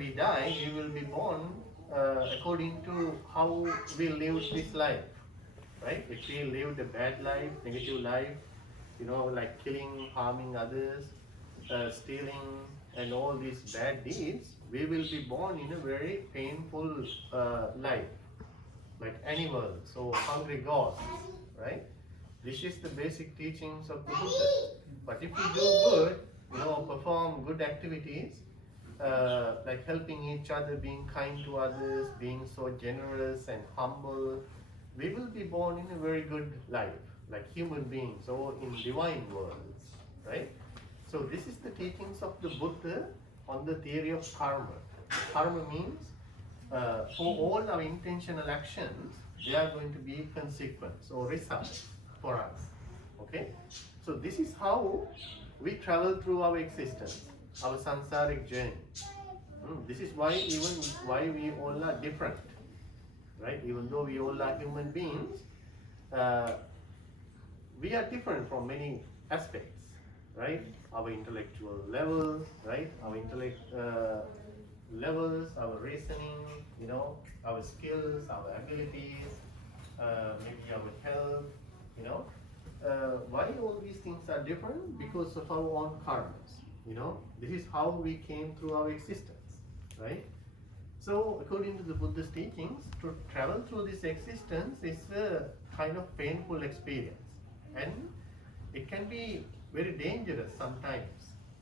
we die, we will be born according to how we live this life, right? If we lived a bad life, negative life, like killing, harming others, stealing, and all these bad deeds, we will be born in a very painful life, like animals or hungry ghosts, right? This is the basic teachings of the Buddha. But if we do good, perform good activities, like helping each other, being kind to others, being so generous and humble, we will be born in a very good life, like human beings or in divine worlds, right? So this is the teachings of the Buddha on the theory of karma. Karma means for all our intentional actions, there are going to be consequence or results for us. Okay? So this is how we travel through our existence, our samsaric journey. This is why we all are different, right? Even though we all are human beings, we are different from many aspects, right? Our intellectual levels, right? Our intellect levels, our reasoning, our skills, our abilities, maybe our health, why all these things are different? Because of our own karmas, this is how we came through our existence, right? So according to the Buddha's teachings, to travel through this existence is a kind of painful experience, and it can be very dangerous sometimes.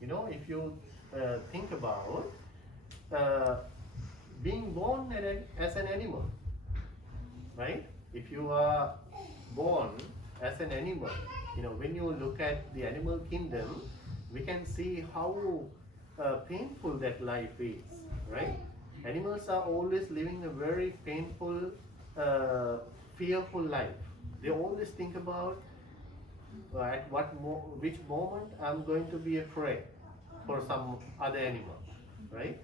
If you think about being born as an animal, right? If you are born as an animal, when you look at the animal kingdom, we can see how painful that life is, right? Animals are always living a very painful, fearful life. They always think about at which moment I'm going to be a prey for some other animal, right?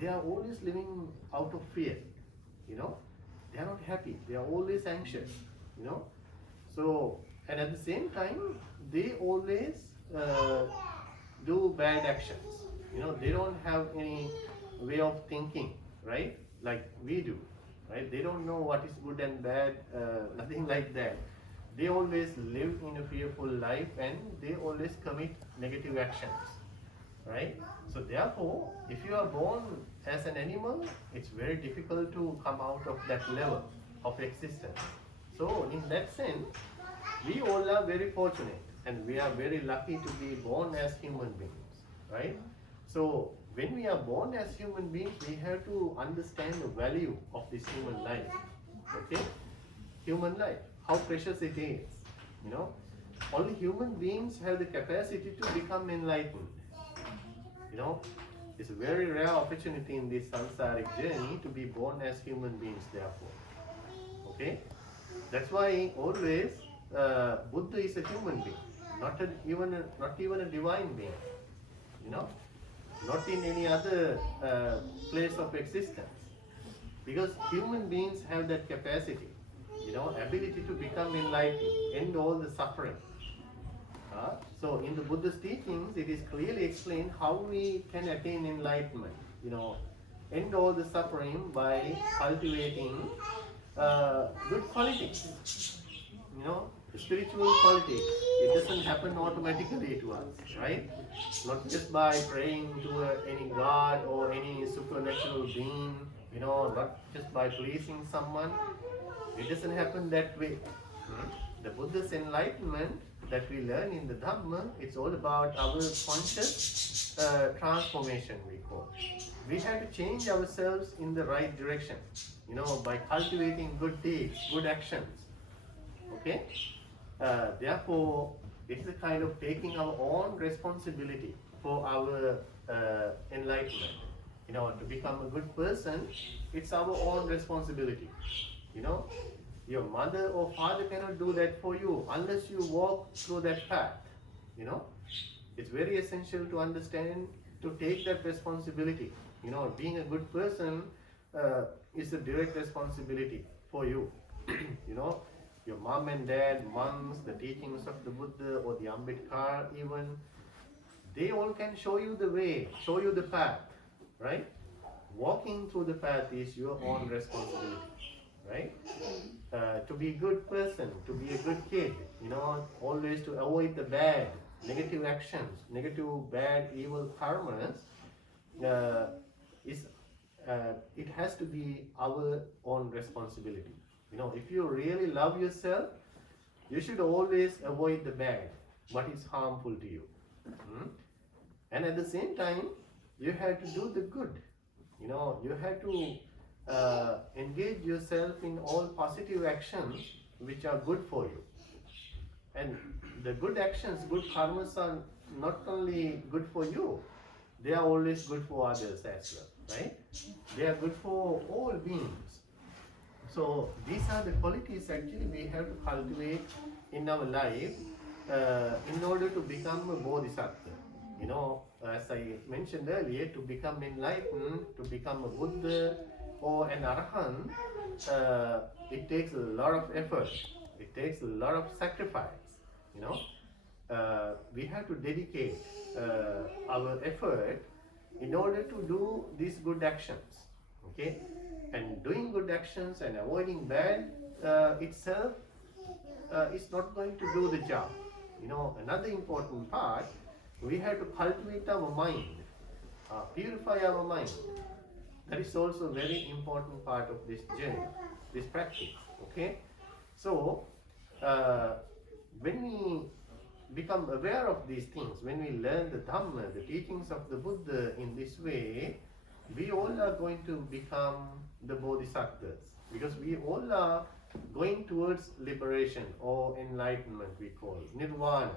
They are always living out of fear, they are not happy, they are always anxious, so, and at the same time, they always do bad actions, they don't have any way of thinking, right, like we do, right? They don't know what is good and bad, nothing like that. They always live in a fearful life, and they always commit negative actions, right? So therefore, if you are born as an animal, it's very difficult to come out of that level of existence. So in that sense, we all are very fortunate, and we are very lucky to be born as human beings, right? So when we are born as human beings, we have to understand the value of this human life, okay? Human life, how precious it is, Only human beings have the capacity to become enlightened. It's a very rare opportunity in this samsaric journey to be born as human beings, therefore. Okay? That's why always Buddha is a human being, not even a divine being, not in any other place of existence. Because human beings have that capacity, ability to become enlightened, end all the suffering. So in the Buddha's teachings, it is clearly explained how we can attain enlightenment, end all the suffering by cultivating good qualities, spiritual qualities. It doesn't happen automatically to us, right? Not just by praying to any god or any supernatural being, not just by pleasing someone. It doesn't happen that way. The Buddha's enlightenment that we learn in the Dhamma, it's all about our conscious transformation, we call. We have to change ourselves in the right direction, by cultivating good deeds, good actions. Okay? Therefore, it is a kind of taking our own responsibility for our enlightenment. To become a good person, it's our own responsibility. Your mother or father cannot do that for you unless you walk through that path. It's very essential to understand, to take that responsibility. Being a good person is a direct responsibility for you. Your mom and dad, monks, the teachings of the Buddha or the Ambedkar even, they all can show you the way, show you the path, right? walking through the path is your own responsibility, right? To be a good person, to be a good kid, always to avoid the bad, negative actions, negative, bad, evil karmas, is it has to be our own responsibility. If you really love yourself, you should always avoid the bad, what is harmful to you. And at the same time, you have to do the good. You have to engage yourself in all positive actions which are good for you. And the good actions, good karmas are not only good for you, they are always good for others as well, right? They are good for all beings. So these are the qualities actually we have to cultivate in our life in order to become a Bodhisattva. As I mentioned earlier, to become enlightened, to become a Buddha or an Arahant, it takes a lot of effort. It takes a lot of sacrifice. We have to dedicate our effort in order to do these good actions. Okay, and doing good actions and avoiding bad itself is not going to do the job. Another important part, we have to cultivate our mind, purify our mind. That is also a very important part of this journey, this practice. Okay, so when we become aware of these things, when we learn the Dhamma, the teachings of the Buddha in this way, we all are going to become the Bodhisattvas, because we all are going towards liberation or enlightenment, we call Nirvana.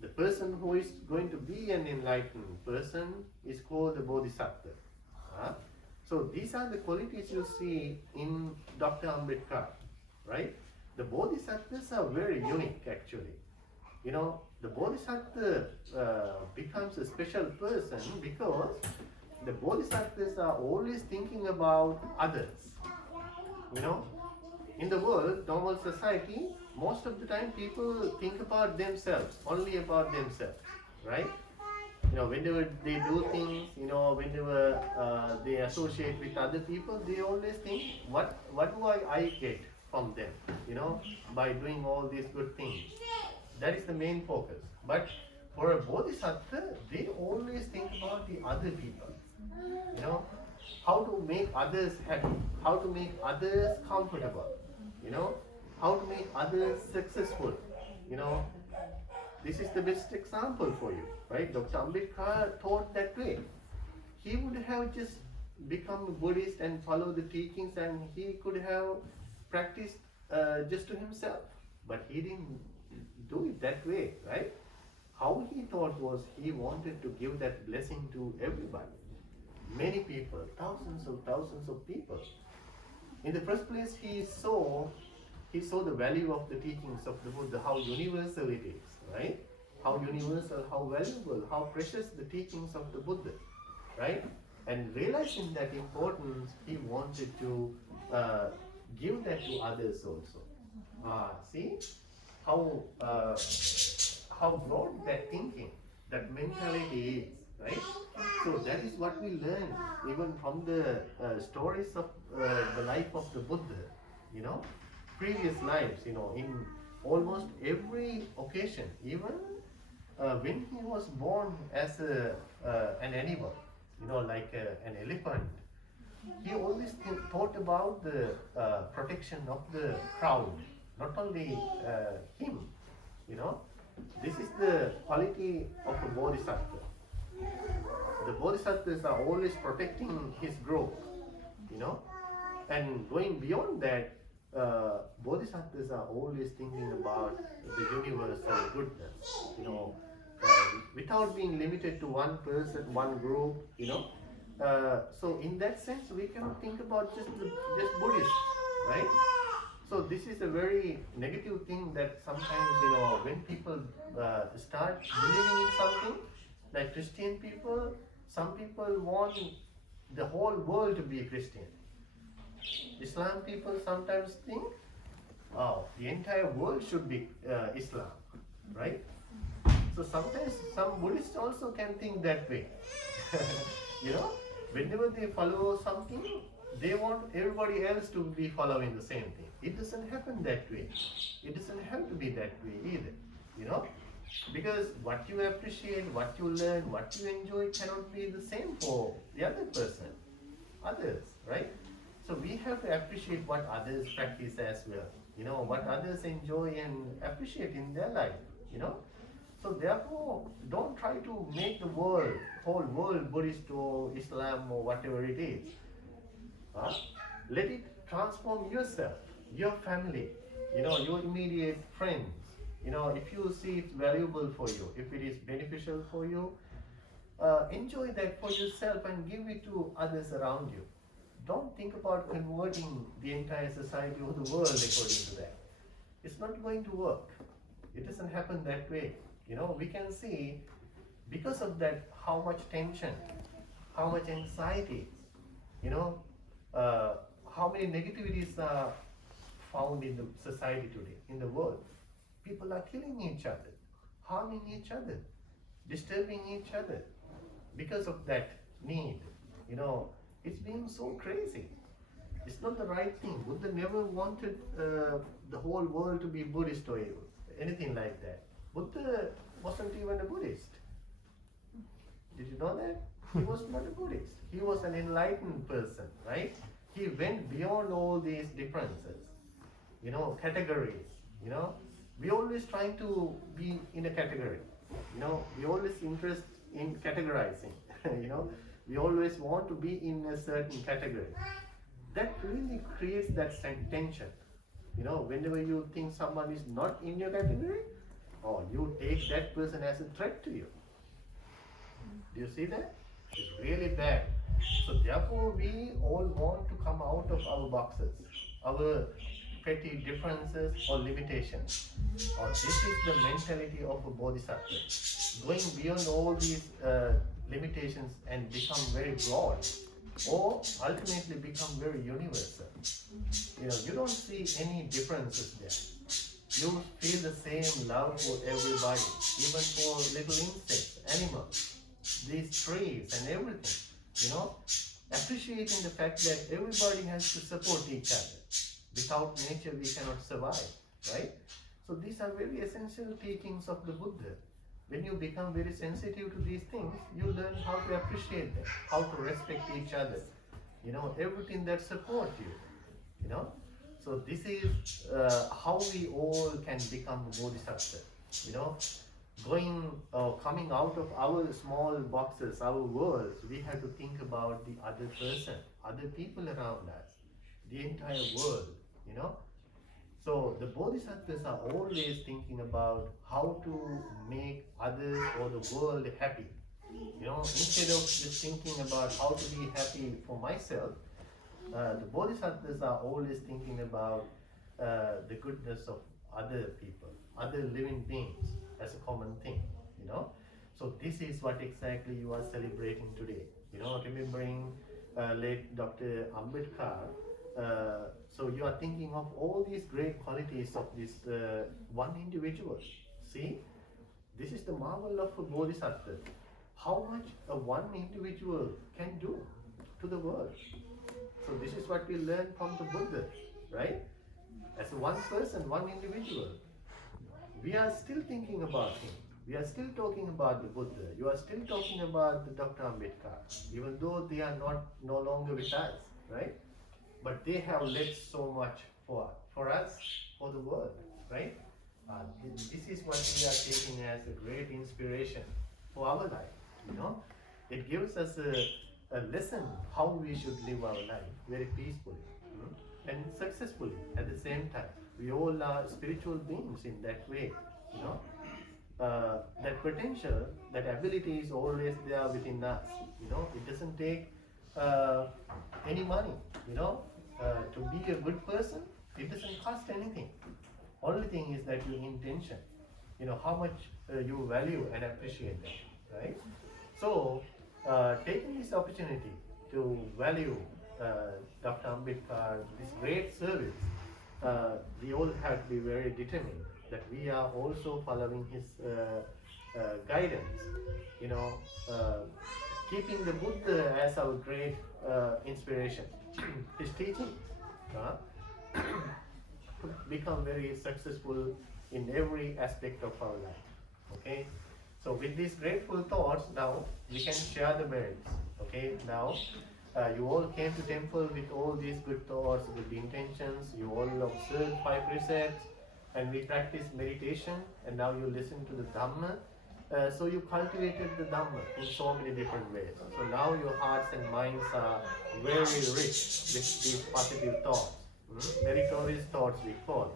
The person who is going to be an enlightened person is called the Bodhisattva. So these are the qualities you see in Dr. Ambedkar, right? The Bodhisattvas are very unique actually. The Bodhisattva becomes a special person because the Bodhisattvas are always thinking about others. In the world, normal society, most of the time people think about themselves, only about themselves, right? Whenever they do things, whenever they associate with other people, they always think, what do I get from them, by doing all these good things. That is the main focus. But for a Bodhisattva, they always think about the other people. How to make others happy, how to make others comfortable, how to make others successful. This is the best example for you, right? Dr. Ambedkar thought that way. He would have just become a Buddhist and follow the teachings, and he could have practiced just to himself. But he didn't do it that way, right? How he thought was he wanted to give that blessing to everybody. Many people, thousands of people. In the first place, he saw the value of the teachings of the Buddha, how universal it is, right? How universal, how valuable, how precious the teachings of the Buddha, right? And realizing that importance, he wanted to give that to others also. See how broad that thinking, that mentality is, right? So that is what we learn even from the stories of the life of the Buddha, previous lives, in almost every occasion, even when he was born as an animal, like an elephant, he always thought about the protection of the crowd, not only him, This is the quality of a Bodhisattva. The Bodhisattvas are always protecting his growth, and going beyond that, Bodhisattvas are always thinking about the universal goodness, without being limited to one person, one group, So in that sense, we cannot think about just Buddhists, right? So this is a very negative thing that sometimes, when people start believing in something, like Christian people, some people want the whole world to be Christian. Islam people sometimes think, the entire world should be Islam, right? So sometimes some Buddhists also can think that way, Whenever they follow something, they want everybody else to be following the same thing. It doesn't happen that way. It doesn't have to be that way either, you know. Because what you appreciate, what you learn, what you enjoy cannot be the same for the other person, others, right? So we have to appreciate what others practice as well, you know, what others enjoy and appreciate in their life, you know. So therefore, don't try to make the whole world Buddhist or Islam or whatever it is. Let it transform yourself, your family, you know, your immediate friends. You know, if you see it's valuable for you, if it is beneficial for you, enjoy that for yourself and give it to others around you. Don't think about converting the entire society or the world according to that. It's not going to work. It doesn't happen that way. You know, we can see because of that how much tension, how much anxiety, you know, how many negativities are found in the society today, in the world. People are killing each other, harming each other, disturbing each other because of that need. You know, it's been so crazy. It's not the right thing. Buddha never wanted the whole world to be Buddhist or anything like that. Buddha wasn't even a Buddhist. Did you know that? He was not a Buddhist. He was an enlightened person, right? He went beyond all these differences, you know, categories, you know. We always trying to be in a category, you know. We always interest in categorizing, you know. We always want to be in a certain category. That really creates that tension, you know. Whenever you think someone is not in your category, or you take that person as a threat to you. Do you see that? It's really bad. So therefore we all want to come out of our boxes, our petty differences or limitations. This is the mentality of a bodhisattva. Going beyond all these limitations and become very broad, or ultimately become very universal. You know, you don't see any differences there. You feel the same love for everybody, even for little insects, animals, these trees and everything, you know, appreciating the fact that everybody has to support each other. Without nature we cannot survive, right? So these are very essential teachings of the Buddha. When you become very sensitive to these things, you learn how to appreciate them, how to respect each other, you know, everything that supports you, you know. So this is how we all can become bodhisattva, you know. Coming out of our small boxes, our worlds, we have to think about the other person, other people around us, the entire world, you know. So the bodhisattvas are always thinking about how to make others or the world happy, you know, instead of just thinking about how to be happy for myself. The bodhisattvas are always thinking about the goodness of other people, other living beings as a common thing, you know. So this is what exactly you are celebrating today, you know, remembering late Dr. Ambedkar. So you are thinking of all these great qualities of this one individual. See, this is the marvel of a bodhisattva. How much a one individual can do to the world. So this is what we learn from the Buddha, right? As one person, one individual, we are still thinking about him. We are still talking about the Buddha. You are still talking about the Dr. Ambedkar, even though they are no longer with us, right? But they have led so much for us, for the world, right? This is what we are taking as a great inspiration for our life, you know. It gives us a lesson how we should live our life very peacefully, and successfully at the same time. We all are spiritual beings in that way, you know. That potential, that ability is always there within us, you know. It doesn't take any money, you know. To be a good person, it doesn't cost anything. Only thing is that your intention, you know, how much you value and appreciate that, right? So, taking this opportunity to value Dr. Ambedkar, this great service, we all have to be very determined that we are also following his guidance, you know, keeping the Buddha as our great inspiration. His teaching to become very successful in every aspect of our life. Okay, so with these grateful thoughts, now we can share the merits. Okay, now you all came to temple with all these good thoughts, good intentions. You all observed 5 precepts, and we practiced meditation. And now you listen to the Dhamma. So you cultivated the Dhamma in so many different ways. So now your hearts and minds are very rich with these positive thoughts, meritorious thoughts we call.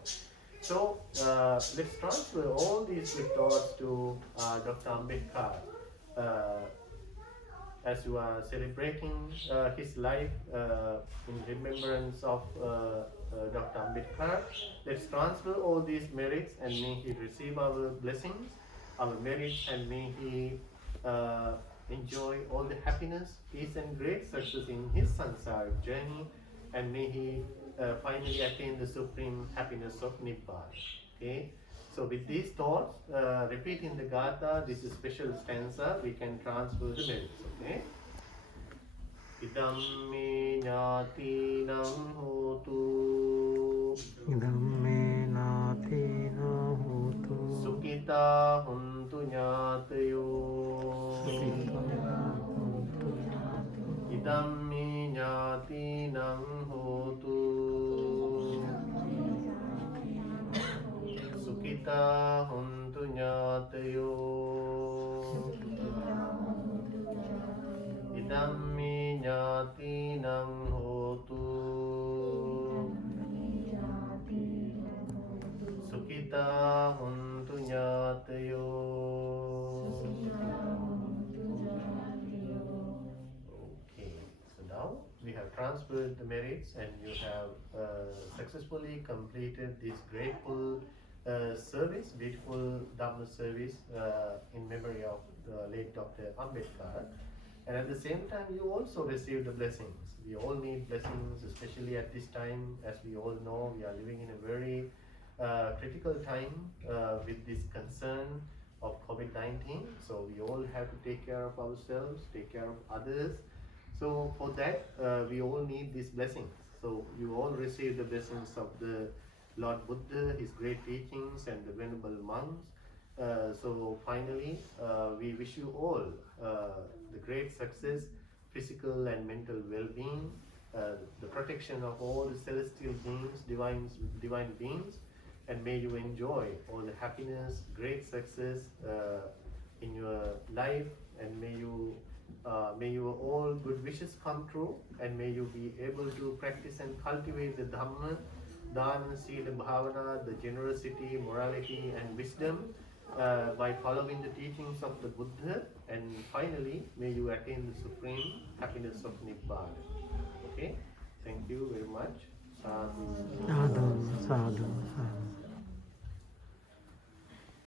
So let's transfer all these good thoughts to Dr. Ambedkar. As you are celebrating his life in remembrance of Dr. Ambedkar, let's transfer all these merits and may he receive our blessings, our merits, and may he enjoy all the happiness, peace, and great success in his samsaric journey, and may he finally attain the supreme happiness of Nibbana. Okay? So with these thoughts, repeating the Gatha, this is special stanza, we can transfer the merits. Okay? Idam me nyati nang hotu. Idam me nati na hotu. Sukita huntu nyatayo. Idam me nyati nang hotu. Sukita huntu nyatayo. Idam me nyati nang hotu. Sukita huntu nyatayo. Okay, so now we have transferred the merits and you have successfully completed this grateful service, beautiful Dhamma service in memory of the late Dr. Ambedkar. And at the same time, you also received the blessings. We all need blessings, especially at this time. As we all know, we are living in a very critical time with this concern of COVID-19. So we all have to take care of ourselves, take care of others. So for that, we all need these blessings. So you all receive the blessings of the Lord Buddha, his great teachings, and the venerable monks. So finally, we wish you all the great success, physical and mental well-being, the protection of all the celestial beings, divine beings, and may you enjoy all the happiness, great success in your life, and may your all good wishes come true, and may you be able to practice and cultivate the Dhamma, Dana, Sila, Bhavana, the generosity, morality, and wisdom by following the teachings of the Buddha, and finally, may you attain the supreme happiness of Nibbana. Okay? Thank you very much. Sadhu. Sadhu, sadhu, sadhu.